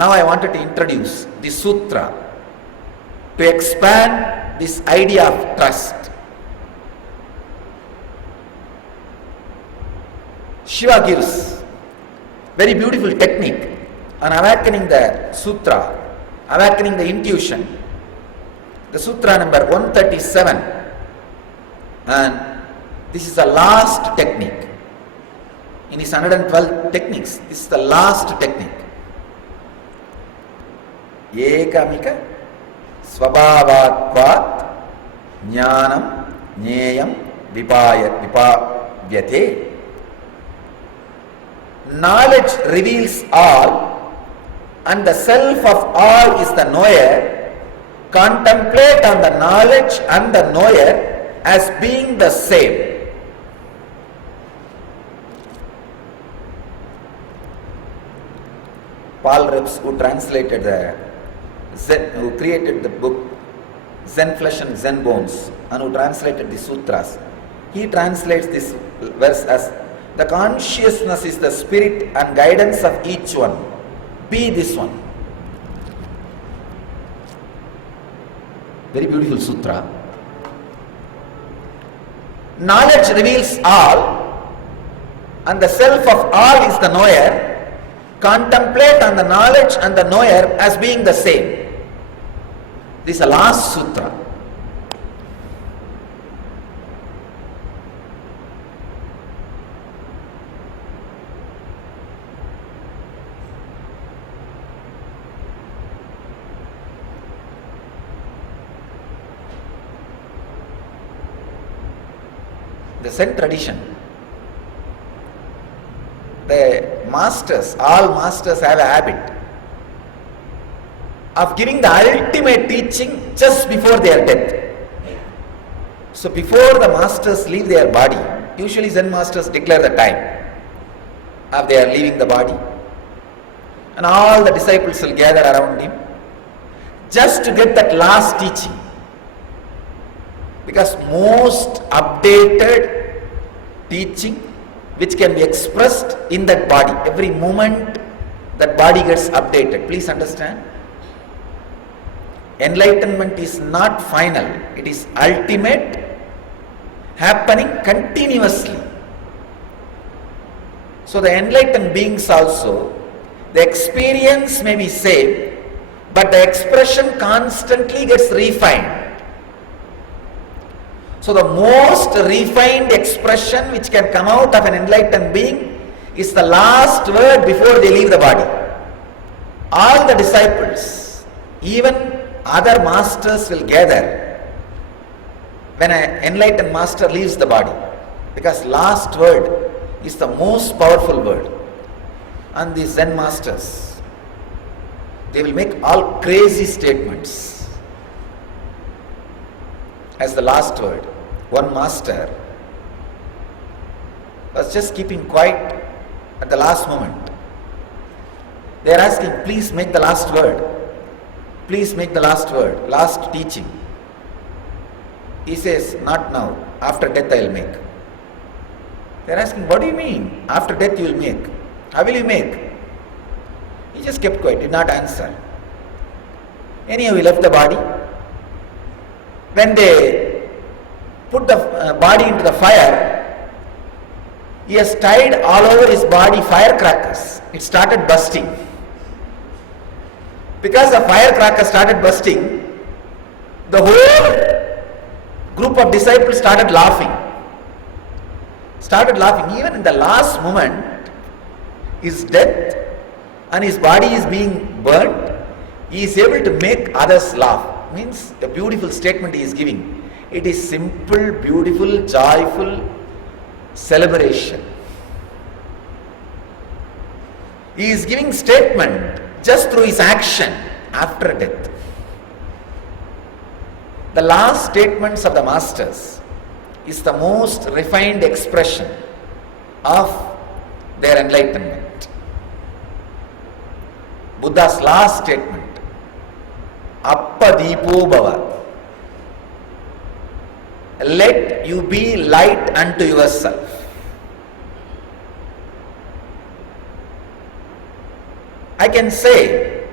Now I wanted to introduce the sutra to expand this idea of trust. Shiva gives very beautiful technique on awakening the sutra, awakening the intuition. The sutra number 137, and this is the last technique. In his 112 techniques, this is the last technique. Ekamika svabhavatvat jnanam jneyam vipavyate. Knowledge reveals all, and the self of all is the knower. Contemplate on the knowledge and the knower as being the same. Paul Rips, who translated the Zen, who created the book Zen Flesh and Zen Bones, and who translated the sutras, he translates this verse as, the consciousness is the spirit and guidance of each one. Be this one. Very beautiful sutra. Knowledge reveals all, and the self of all is the knower. Contemplate on the knowledge and the knower as being the same. This is the last sutra. The Zen tradition, the masters, all masters have a habit of giving the ultimate teaching just before their death. So before the masters leave their body, usually Zen masters declare the time of they are leaving the body, and all the disciples will gather around him just to get that last teaching. Because most updated teaching which can be expressed in that body, every moment that body gets updated. Please understand, enlightenment is not final, it is ultimate, happening continuously. So the enlightened beings also, the experience may be same, but the expression constantly gets refined. So the most refined expression which can come out of an enlightened being is the last word before they leave the body. All the disciples, even other masters will gather when an enlightened master leaves the body, because last word is the most powerful word. And the Zen masters, they will make all crazy statements as the last word. One master was just keeping quiet at the last moment. They are asking, please make the last word. Please make the last word, last teaching. He says, not now, after death I will make. They are asking, what do you mean? After death you will make. How will you make? He just kept quiet, did not answer. Anyhow, he left the body. When they put the body into the fire, he has tied all over his body firecrackers. It started busting. Because the firecrackers started busting, the whole group of disciples started laughing. Even in the last moment, his death and his body is being burnt, he is able to make others laugh. Means the beautiful statement he is giving. It is simple, beautiful, joyful celebration. He is giving statement just through his action after death. The last statements of the masters is the most refined expression of their enlightenment. Buddha's last statement, Appadipo Bhava. Let you be light unto yourself. I can say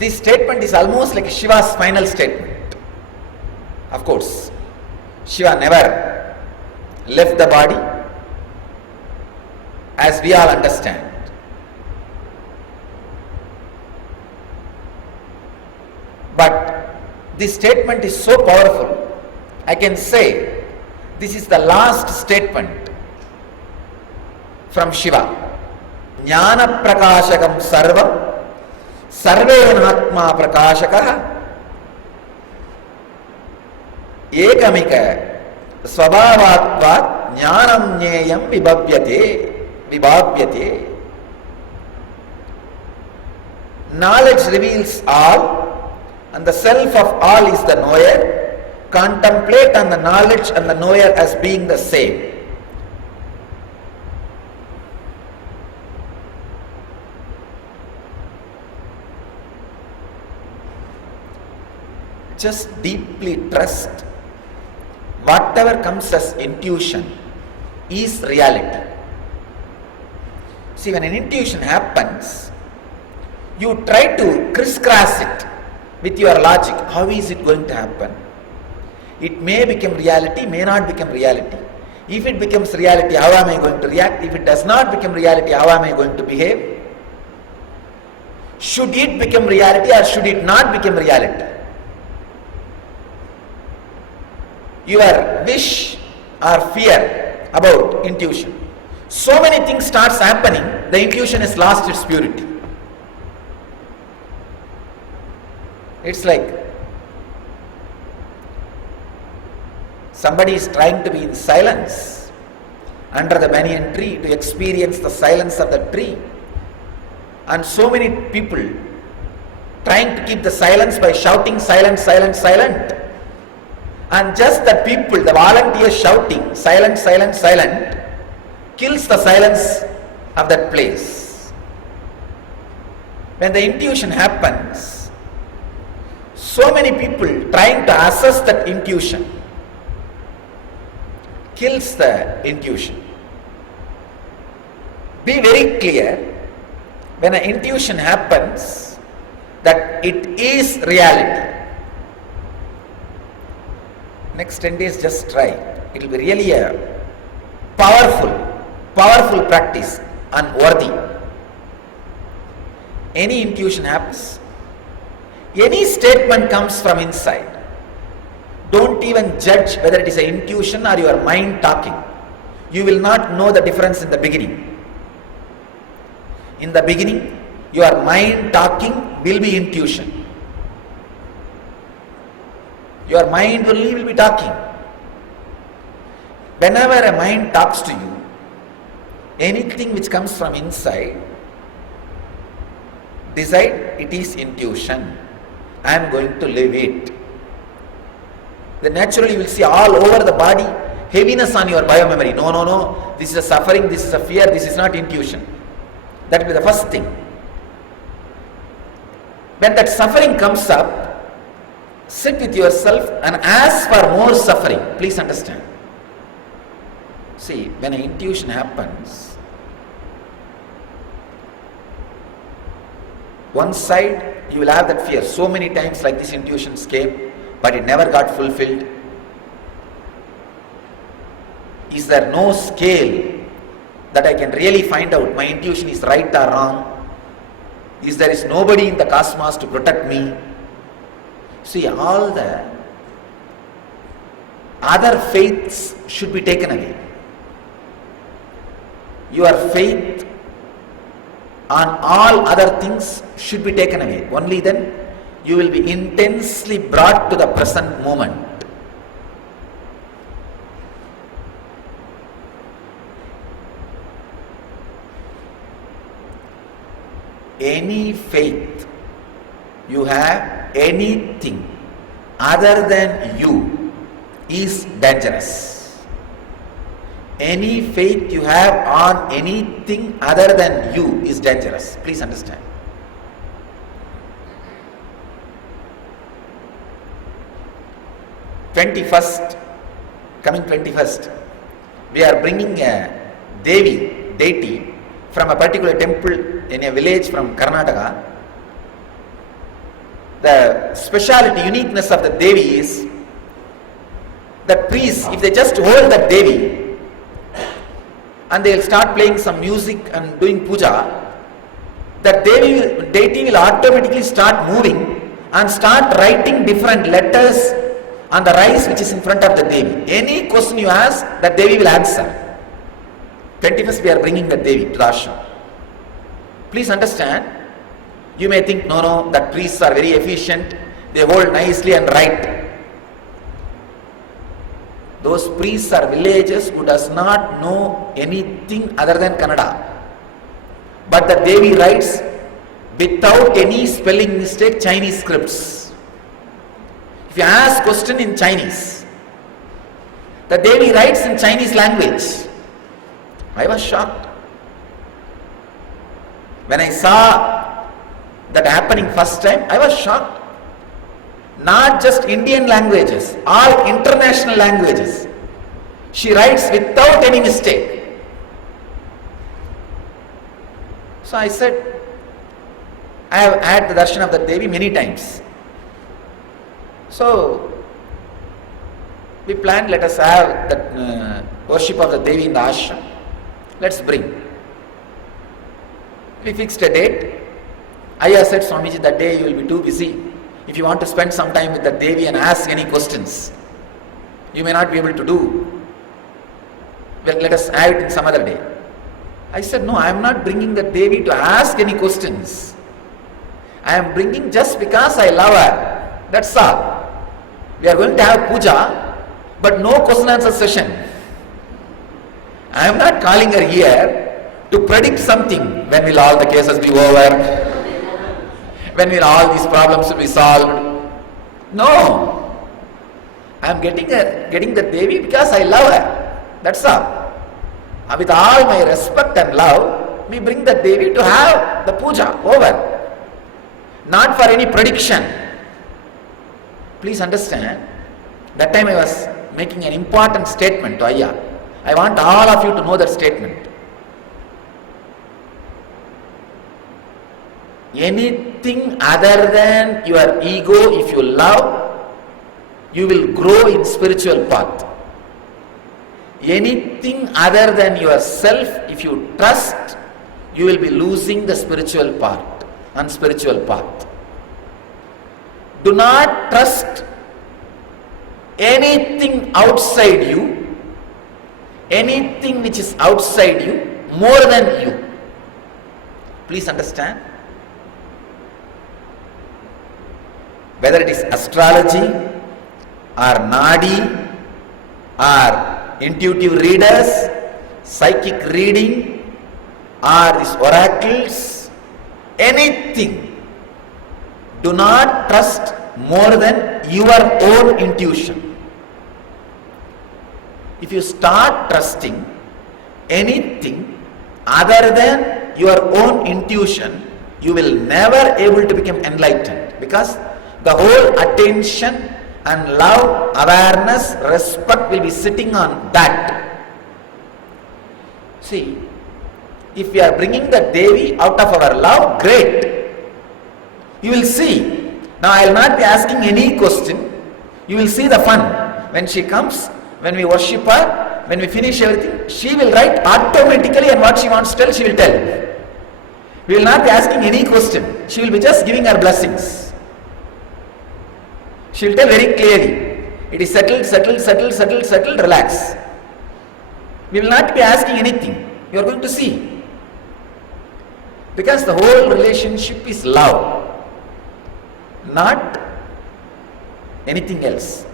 This statement is almost like Shiva's final statement. Of course, Shiva never left the body, as we all understand. But this statement is so powerful, I can say this is the last statement from Shiva. Jnana prakashakam sarvam sarvenatma prakashakah ekamika svabhavatvat jnanam jneyam vibhavyate. Knowledge reveals all, and the self of all is the knower. Contemplate on the knowledge and the knower as being the same. Just deeply trust whatever comes as intuition is reality. See, when an intuition happens, you try to crisscross it with your logic. How is it going to happen? It may become reality, may not become reality. If it becomes reality, how am I going to react? If it does not become reality, how am I going to behave? Should it become reality or should it not become reality? Your wish or fear about intuition. So many things starts happening, the intuition has lost its purity. It's like somebody is trying to be in silence under the banyan tree to experience the silence of the tree. And so many people trying to keep the silence by shouting silent, silent, silent. And just the people, the volunteers shouting silent, silent, silent, kills the silence of that place. When the intuition happens, so many people trying to assess that intuition kills the intuition. Be very clear, when an intuition happens, that it is reality. Next 10 days just try. It will be really a powerful practice and worthy. Any intuition happens, any statement comes from inside. Don't even judge whether it is an intuition or your mind talking. You will not know the difference in the beginning. In the beginning, your mind talking will be intuition. Your mind only will be talking. Whenever a mind talks to you, anything which comes from inside, decide it is intuition. I am going to live it. Then naturally you will see all over the body heaviness on your biomemory. No. This is a suffering, this is a fear, this is not intuition. That will be the first thing. When that suffering comes up, sit with yourself and ask for more suffering. Please understand. See, when an intuition happens, one side you will have that fear. So many times like this intuitions came, but it never got fulfilled. Is there no scale that I can really find out my intuition is right or wrong? Is there is nobody in the cosmos to protect me? See, all the other faiths should be taken away. Your faith on all other things should be taken away. Only then you will be intensely brought to the present moment. Any faith you have, anything other than you is dangerous. Any faith you have on anything other than you is dangerous. Please understand. Coming 21st, we are bringing a deity from a particular temple in a village from Karnataka. the speciality, uniqueness of the Devi is that priests, if they just hold that Devi and they'll start playing some music and doing puja, that deity will automatically start moving and start writing different letters on the rice which is in front of the Devi. Any question you ask, that Devi will answer. 21st we are bringing the Devi to the ashram. Please understand, you may think, no, that priests are very efficient, they hold nicely and write. Those priests are villagers who does not know anything other than Kannada. But the Devi writes without any spelling mistake Chinese scripts. If you ask question in Chinese, the Devi writes in Chinese language. I was shocked. When I saw that happening first time, I was shocked. Not just Indian languages, all international languages. She writes without any mistake. So I said, I have had the darshan of the Devi many times. So we planned, let us have the worship of the Devi in the ashram. Let's bring. We fixed a date. I said, Swamiji, that day you will be too busy. If you want to spend some time with the Devi and ask any questions, you may not be able to do. Well, let us have it in some other day. I said, no, I am not bringing the Devi to ask any questions. I am bringing just because I love her. That's all. We are going to have puja, but no question answer session. I am not calling her here to predict something. When will all the cases be over? When will all these problems be solved? No. I am getting the Devi because I love her. That's all. With all my respect and love, we bring the Devi to have the puja over. Not for any prediction. Please understand, that time I was making an important statement to Ayya. I want all of you to know that statement. Anything other than your ego, if you love, you will grow in spiritual path. Anything other than yourself, if you trust, you will be losing the spiritual part and spiritual path. Do not trust anything outside you, anything which is outside you more than you. Please understand. Whether it is astrology or nadi or intuitive readers, psychic reading or these oracles, anything, do not trust more than your own intuition. If you start trusting anything other than your own intuition, you will never able to become enlightened, because the whole attention and love, awareness, respect will be sitting on that. See, if we are bringing the Devi out of our love, great. You will see. Now I will not be asking any question. You will see the fun. When she comes, when we worship her, when we finish everything, she will write automatically, and what she wants to tell, she will tell. We will not be asking any question. She will be just giving her blessings. She will tell very clearly, it is settled, relax. We will not be asking anything. You are going to see. Because the whole relationship is love, not anything else.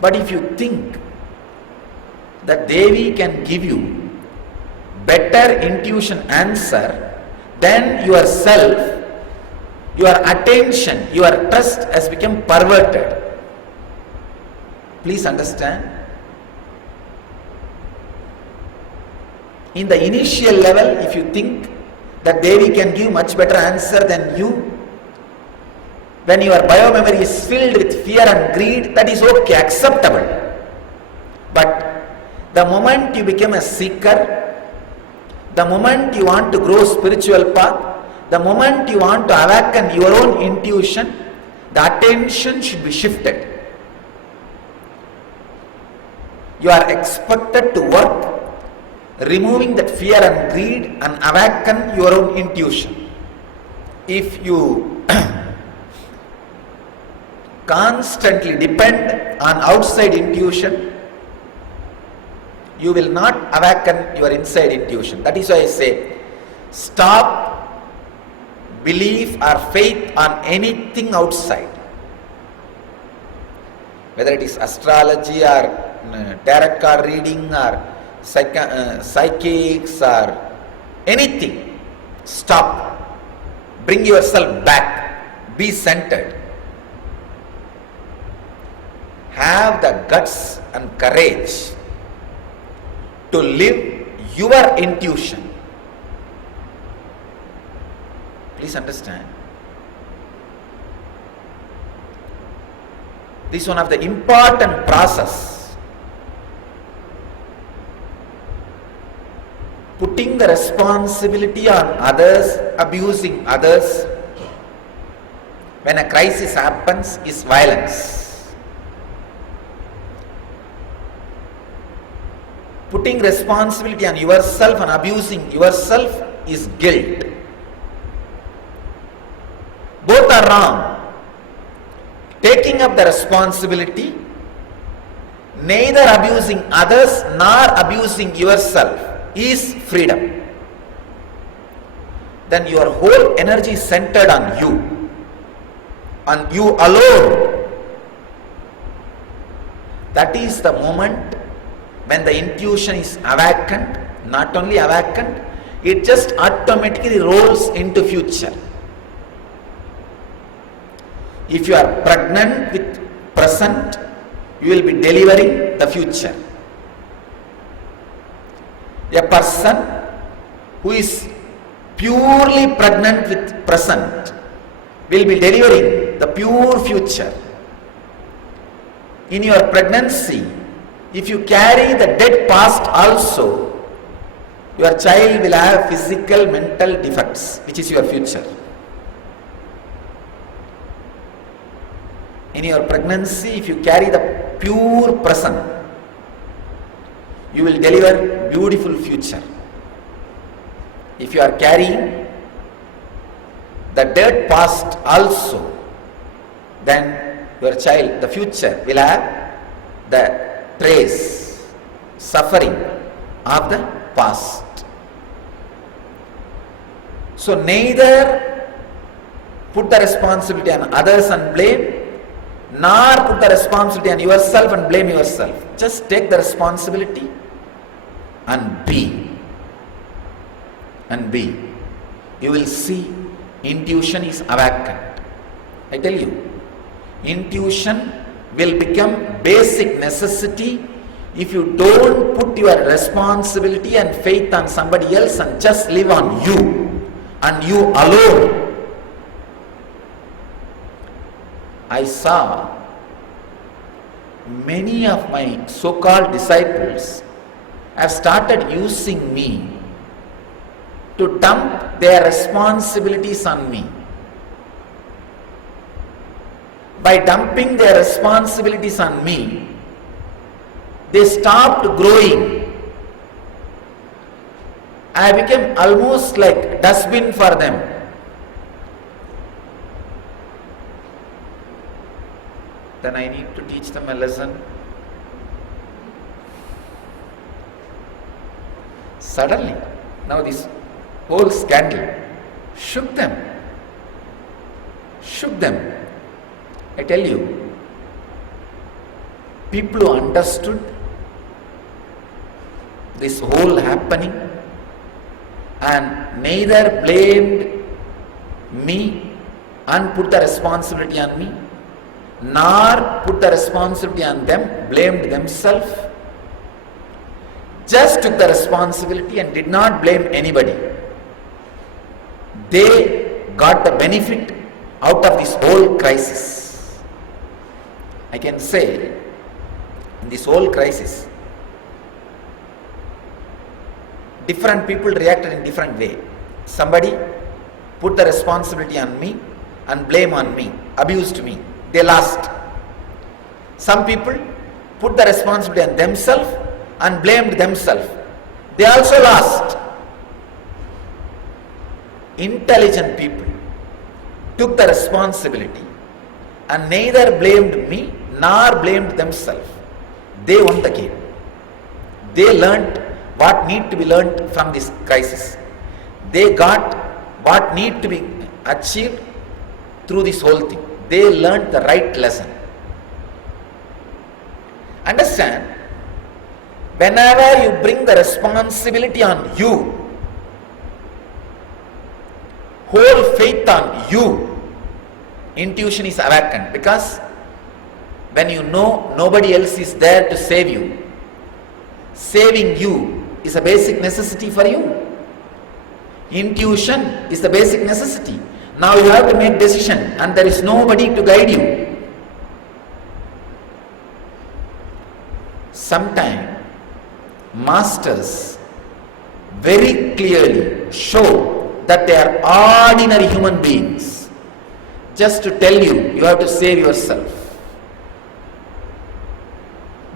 But if you think that Devi can give you better intuition answer than yourself, your attention, your trust has become perverted. Please understand. In the initial level, if you think that Devi can give much better answer than you, when your biomemory is filled with fear and greed, that is okay, acceptable. But the moment you become a seeker, the moment you want to grow spiritual path, the moment you want to awaken your own intuition, The attention should be shifted. You are expected to work, removing that fear and greed and awaken your own intuition. If you constantly depend on outside intuition, you will not awaken your inside intuition. That is why I say, stop belief or faith on anything outside. Whether it is astrology or tarot card reading or psychics or anything, stop. Bring yourself back. Be centered. Have the guts and courage to live your intuition. Please understand. This is one of the important process. Putting the responsibility on others, abusing others, when a crisis happens, is violence. Putting responsibility on yourself and abusing yourself is guilt. Both are wrong. Taking up the responsibility, neither abusing others nor abusing yourself, is freedom. Then your whole energy is centered on you, on you alone. That is the moment when the intuition is awakened. Not only awakened, it just automatically rolls into future. If you are pregnant with present, you will be delivering the future. A person who is purely pregnant with present will be delivering the pure future. In your pregnancy, if you carry the dead past also, your child will have physical, mental defects, which is your future. In your pregnancy, if you carry the pure present, you will deliver beautiful future. If you are carrying the dead past also, then your child, the future, will have the trace, suffering of the past. So neither put the responsibility on others and blame, nor put the responsibility on yourself and blame yourself. Just take the responsibility and be. And be. You will see intuition is awakened. I tell you, intuition will become basic necessity if you don't put your responsibility and faith on somebody else and just live on you and you alone. I saw many of my so-called disciples have started using me to dump their responsibilities on me. By dumping their responsibilities on me, they stopped growing. I became almost like dustbin for them. Then I need to teach them a lesson. Suddenly, now this whole scandal shook them. Shook them. I tell you, people who understood this whole happening and neither blamed me and put the responsibility on me, nor put the responsibility on them, blamed themselves, just took the responsibility and did not blame anybody. They got the benefit out of this whole crisis. I can say, in this whole crisis, different people reacted in different way. Somebody put the responsibility on me and blame on me, abused me. They lost. Some people put the responsibility on themselves and blamed themselves. They also lost. Intelligent people took the responsibility and neither blamed me nor blamed themselves. They won the game. They learnt what need to be learnt from this crisis. They got what need to be achieved through this whole thing. They learnt the right lesson. Understand, whenever you bring the responsibility on you, whole faith on you, intuition is awakened, because when you know nobody else is there to save you, saving you is a basic necessity for you. Intuition is the basic necessity. Now you have to make decision and there is nobody to guide you. Sometimes masters very clearly show that they are ordinary human beings, just to tell you, you have to save yourself.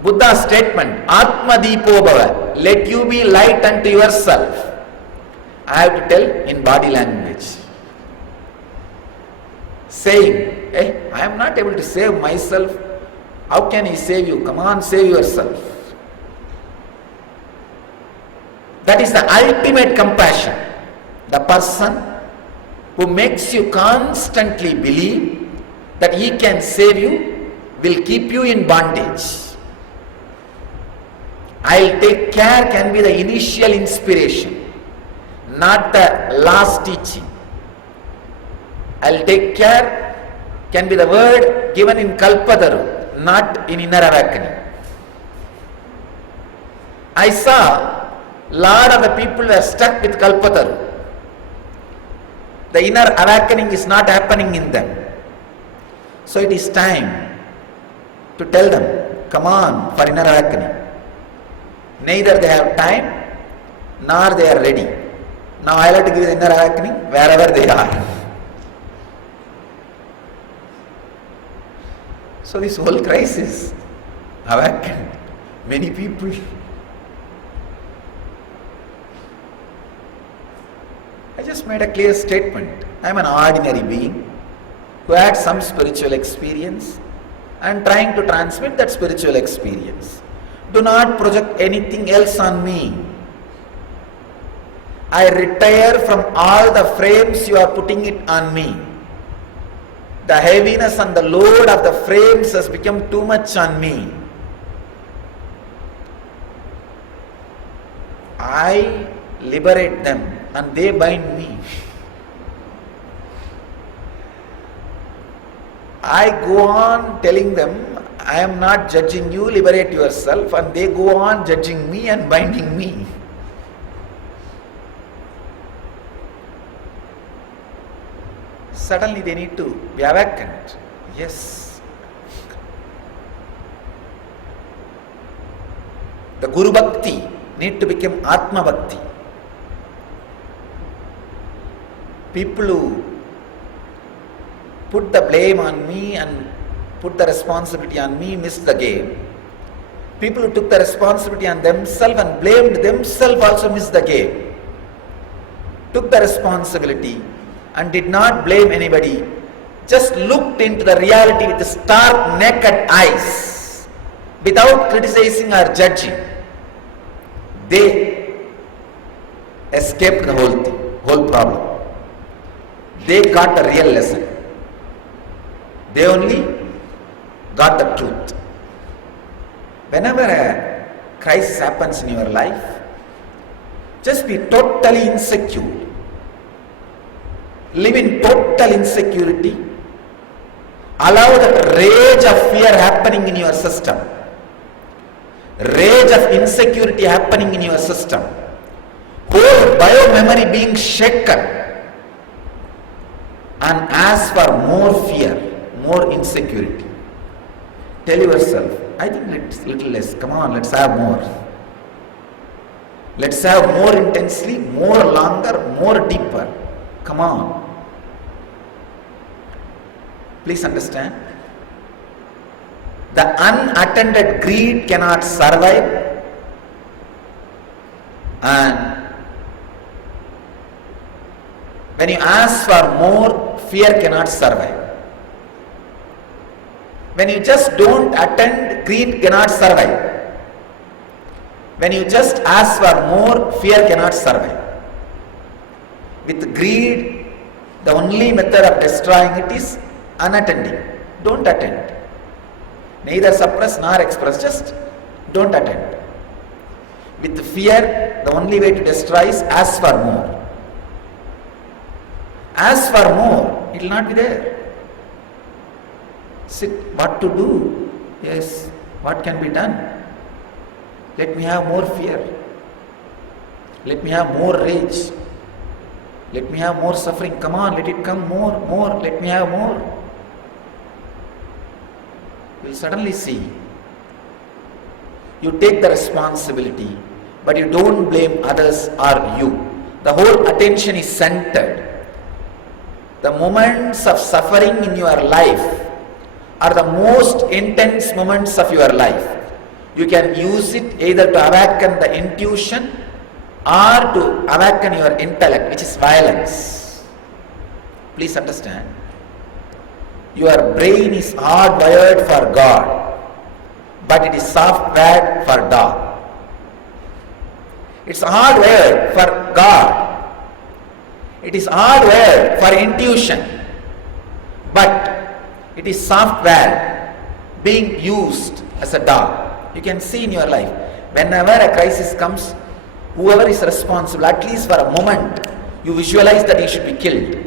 Buddha's statement, Atma Deepo Bhava, let you be light unto yourself. I have to tell in body language. Saying, hey, I am not able to save myself. How can he save you? Come on, save yourself. That is the ultimate compassion. The person who makes you constantly believe that he can save you will keep you in bondage. I'll take care can be the initial inspiration, not the last teaching. I'll take care can be the word given in Kalpataru, not in inner awakening. I saw lot of the people were stuck with Kalpataru. The inner awakening is not happening in them. So it is time to tell them, come on for inner awakening. Neither they have time nor they are ready. Now I will have to give the inner awakening wherever they are. So this whole crisis awakened many people. I just made a clear statement. I am an ordinary being who had some spiritual experience and trying to transmit that spiritual experience. Do not project anything else on me. I retire from all the frames you are putting it on me. The heaviness and the load of the frames has become too much on me. I liberate them and they bind me. I go on telling them, I am not judging you, liberate yourself, and they go on judging me and binding me. Suddenly they need to be awakened. Yes. The Guru Bhakti need to become Atma Bhakti. People who put the blame on me and put the responsibility on me missed the game. People who took the responsibility on themselves and blamed themselves also missed the game. Took the responsibility and did not blame anybody, just looked into the reality with stark naked eyes without criticizing or judging. They escaped the whole thing, whole problem. They got the real lesson. They only got the truth. Whenever a crisis happens in your life, just be totally insecure. Live in total insecurity. Allow that rage of fear happening in your system. Rage of insecurity happening in your system. Whole bio-memory being shaken. And ask for more fear, more insecurity. Tell yourself, I think let's little less. Come on, let's have more. Let's have more intensely, more longer, more deeper. Come on. Please understand. The unattended greed cannot survive, and when you ask for more, fear cannot survive. When you just don't attend, greed cannot survive. When you just ask for more, fear cannot survive. With greed, the only method of destroying it is unattending. Don't attend. Neither suppress nor express, just don't attend. With fear, the only way to destroy is ask for more. Ask for more, it will not be there. Sit, what to do? Yes, what can be done? Let me have more fear. Let me have more rage. Let me have more suffering. Come on, let it come more. Let me have more. You will suddenly see. You take the responsibility, but you don't blame others or you. The whole attention is centered. The moments of suffering in your life are the most intense moments of your life. You can use it either to awaken the intuition or to awaken your intellect, which is violence. Please understand. Your brain is hardwired for God, but it is softwired for dog. It's hardwired for God. It is hardwired for intuition, but it is software being used as a dog. You can see in your life, whenever a crisis comes, whoever is responsible, at least for a moment, you visualize that he should be killed.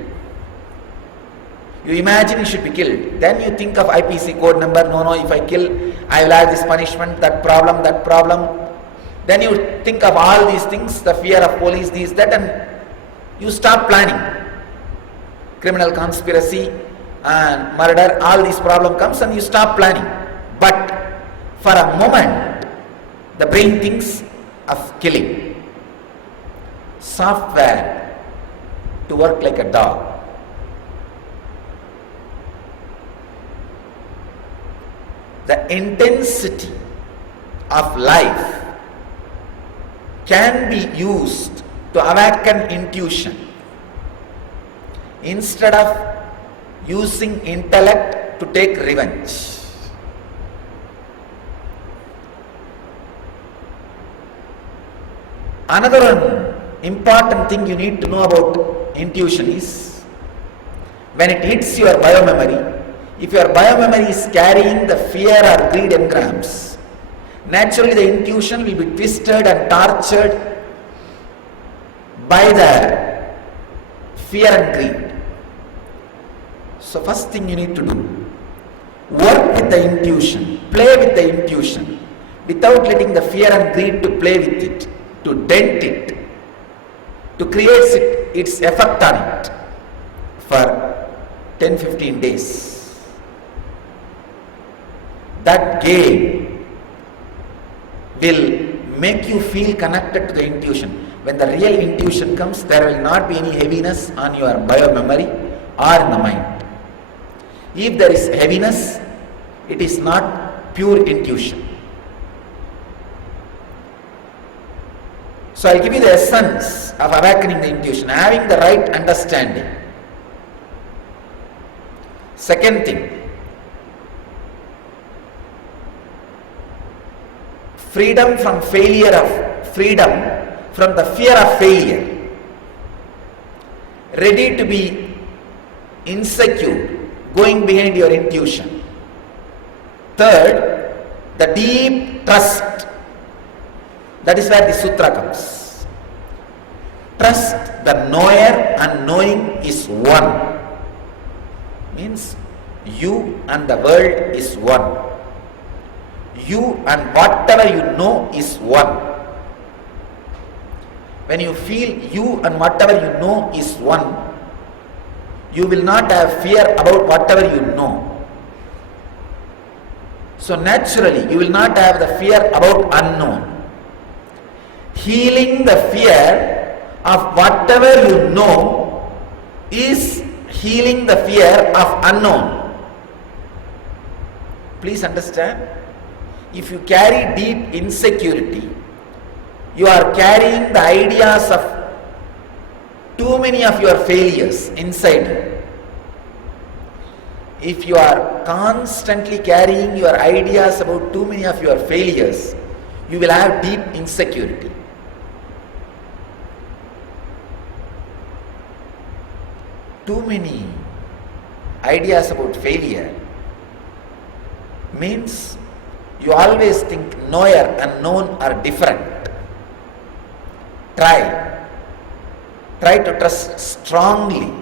You imagine he should be killed. Then you think of IPC code number, no, if I kill, I will have this punishment, that problem. Then you think of all these things, the fear of police, this, that, and you start planning. Criminal conspiracy and murder, all these problem comes and you stop planning. But for a moment, the brain thinks of killing. Software to work like a dog. The intensity of life can be used to awaken intuition instead of using intellect to take revenge. Another important thing you need to know about intuition is when it hits your biomemory, if your biomemory is carrying the fear or greed engrams, naturally the intuition will be twisted and tortured by the fear and greed. So first thing you need to do, work with the intuition, play with the intuition without letting the fear and greed to play with it, to dent it, to create its effect on it for 10-15 days. That game will make you feel connected to the intuition. When the real intuition comes, there will not be any heaviness on your biomemory or in the mind. If there is heaviness, it is not pure intuition. So I'll give you the essence of awakening the intuition, having the right understanding. Second thing, freedom from the fear of failure, ready to be insecure, going behind your intuition. Third, the deep trust. That is where the sutra comes. Trust the knower and knowing is one. Means you and the world is one. You and whatever you know is one. When you feel you and whatever you know is one, you will not have fear about whatever you know. So naturally, you will not have the fear about unknown. Healing the fear of whatever you know is healing the fear of unknown. Please understand, if you carry deep insecurity, you are carrying the ideas of too many of your failures inside you. If you are constantly carrying your ideas about too many of your failures, you will have deep insecurity. Too many ideas about failure means you always think knower and known are different. Try to trust strongly.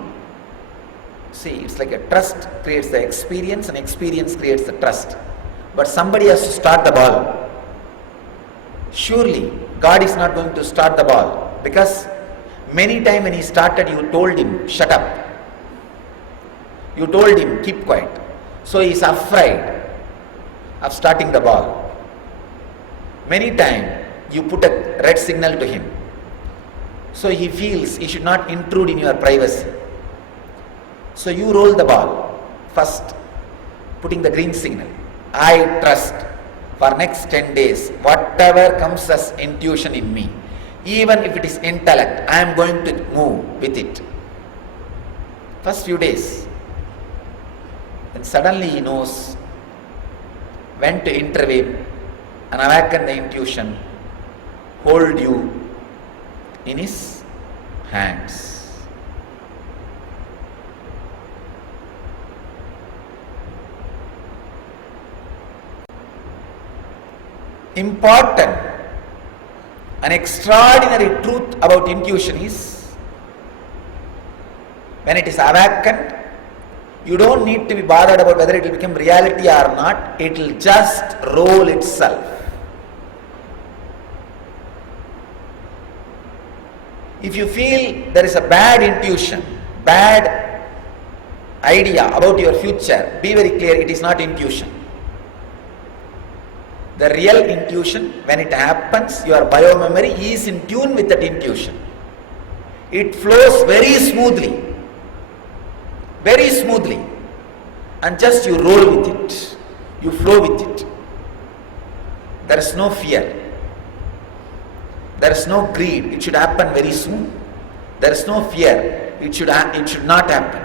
See, it's like a trust creates the experience and experience creates the trust. But somebody has to start the ball. Surely, God is not going to start the ball, because many times when He started, you told Him, shut up. You told Him, keep quiet. So He is afraid of starting the ball. Many times you put a red signal to Him. So He feels He should not intrude in your privacy. So you roll the ball first, putting the green signal. I trust for next 10 days, whatever comes as intuition in me, even if it is intellect, I am going to move with it. First few days. Then suddenly he knows when to intervene and awaken the intuition, hold you in his hands. Important and extraordinary truth about intuition is, when it is awakened, you don't need to be bothered about whether it will become reality or not. It will just roll itself. If you feel there is a bad intuition, bad idea about your future, be very clear, it is not intuition. The real intuition, when it happens, your biomemory is in tune with that intuition. It flows very smoothly, and just you roll with it, you flow with it. There is no fear, there is no greed, it should happen very smooth. There is no fear, it should not happen.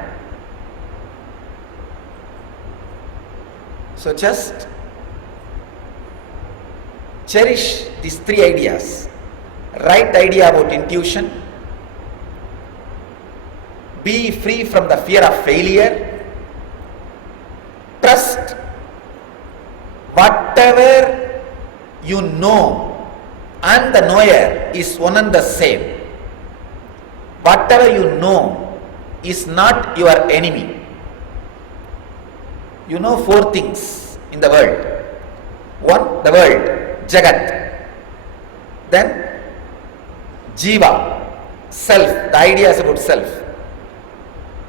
So just cherish these three ideas. Right idea about intuition, be free from the fear of failure, trust whatever you know, and the knower is one and the same. Whatever you know is not your enemy. You know 4 things in the world. 1, the world, Jagat. Then Jiva, self, the ideas about self.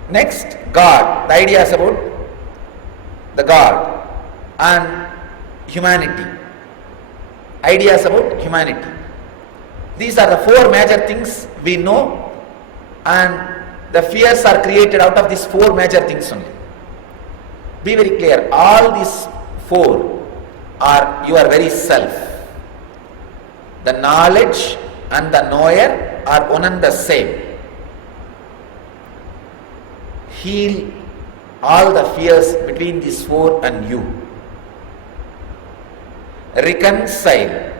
Next, God, the ideas about the God. And humanity, ideas about humanity. These are the 4 major things we know, and the fears are created out of these 4 major things only. Be very clear, all these 4 are your very self. The knowledge and the knower are one and the same. Heal all the fears between these 4 and you. Reconcile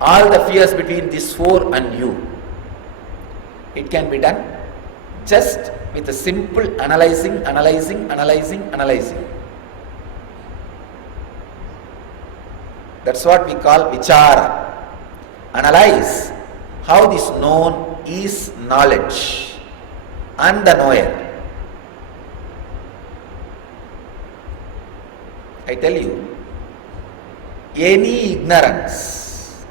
all the fears between these 4 and you. It can be done just with a simple analyzing. That's what we call vichara. Analyze how this known is knowledge and the knower. I tell you, any ignorance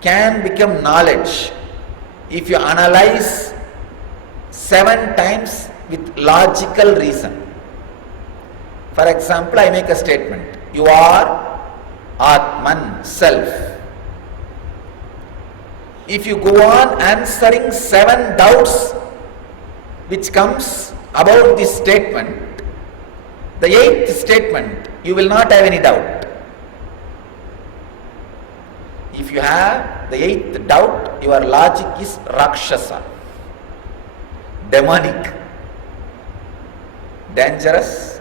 can become knowledge if you analyze 7 times with logical reason. For example, I make a statement. You are Atman, self. If you go on answering 7 doubts which comes about this statement, the eighth statement, you will not have any doubt. If you have the eighth doubt, your logic is Rakshasa, demonic, dangerous,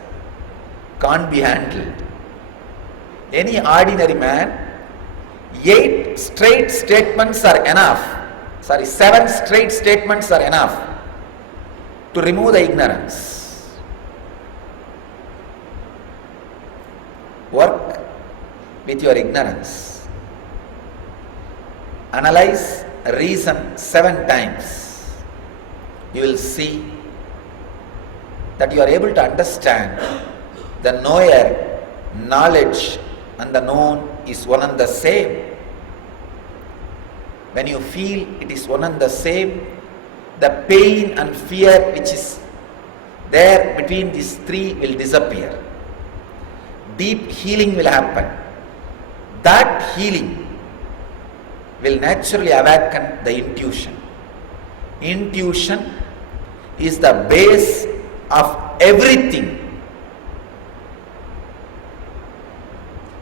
can't be handled. Any ordinary man, 8 straight statements are enough. 7 straight statements are enough to remove the ignorance. Work with your ignorance. Analyze, reason 7 times. You will see that you are able to understand the knower, knowledge and the known is one and the same. When you feel it is one and the same, the pain and fear which is there between these three will disappear. Deep healing will happen. That healing will naturally awaken the intuition. Intuition is the base of everything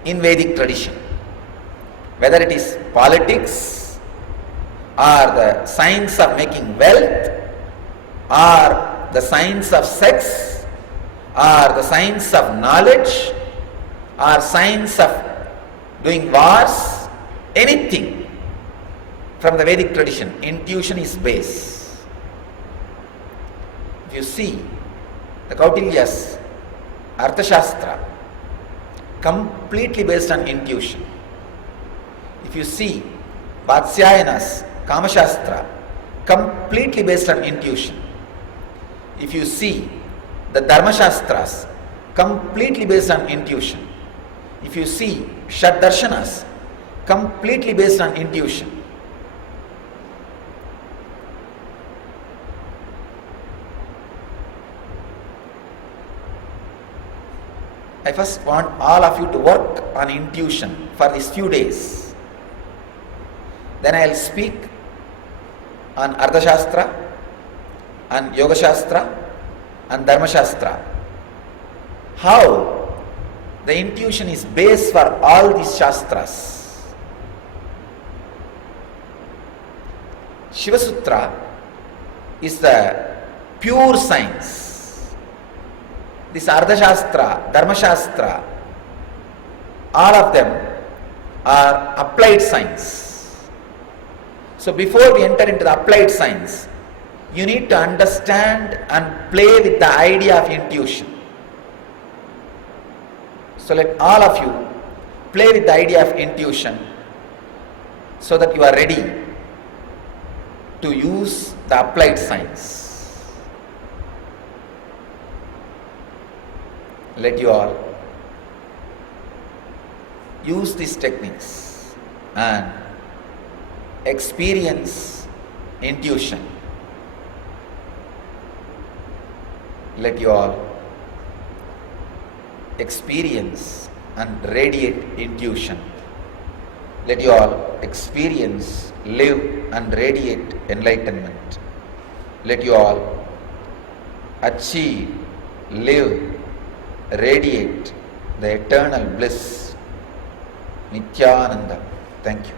in Vedic tradition. Whether it is politics, or the science of making wealth, or the science of sex, or the science of knowledge, or science of doing wars, anything from the Vedic tradition, intuition is base. If you see the Kautilya's Arthashastra, completely based on intuition. If you see Vatsyayana's Kamashastra, completely based on intuition. If you see the Dharmashastras, completely based on intuition. If you see Shaddarshanas, completely based on intuition. I first want all of you to work on intuition for these few days. Then I will speak on Ardhashastra, on Yoga Shastra, and Dharma Shastra. How the intuition is base for all these Shastras. Shiva Sutra is the pure science. This Ardhashastra, Dharma Shastra, all of them are applied science. So before we enter into the applied science, you need to understand and play with the idea of intuition. So let all of you play with the idea of intuition so that you are ready to use the applied science. Let you all use these techniques and experience intuition. Let you all experience and radiate intuition. Let you all experience, live and radiate enlightenment. Let you all achieve, live, radiate the eternal bliss, Nityananda. Thank you.